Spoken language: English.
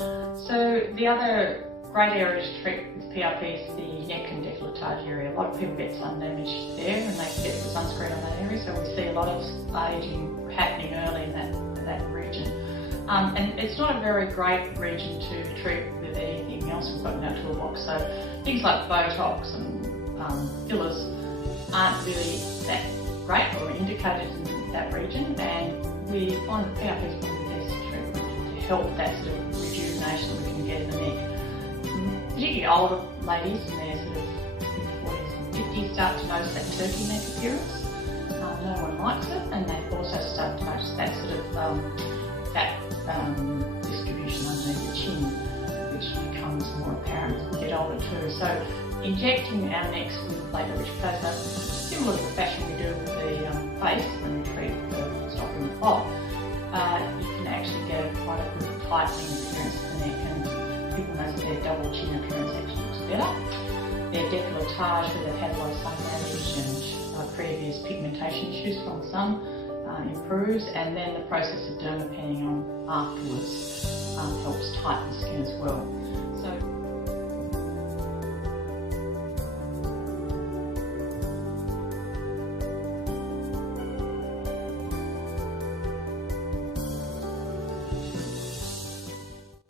So the other great area to treat with PRP is the neck and decolletage area. A lot of people get sun damage there and they get sunscreen on that area, so we see a lot of aging happening early in that region. And it's not a very great region to treat with anything else we've got in our toolbox. So things like Botox and fillers aren't really that great or indicated in that region, and we find that PRP is probably the best treatment to help that sort of rejuvenation that we can get in the neck. Particularly older ladies in their sort of 40s and 50s start to notice that turkey neck appearance. No one likes it, and they also start to notice that sort of fat distribution underneath the chin, which becomes more apparent as we get older too. So injecting our necks with platelet-rich plasma, similar to the fashion we do with the face when we treat the stopping the clot, you can actually get quite a good tightening appearance of the neck, and people notice their double chin appearance actually looks better. Their décolletage, where they've had a lot of sun damage and previous pigmentation issues from the sun, improves, and then the process of dermapening on afterwards helps tighten the skin as well.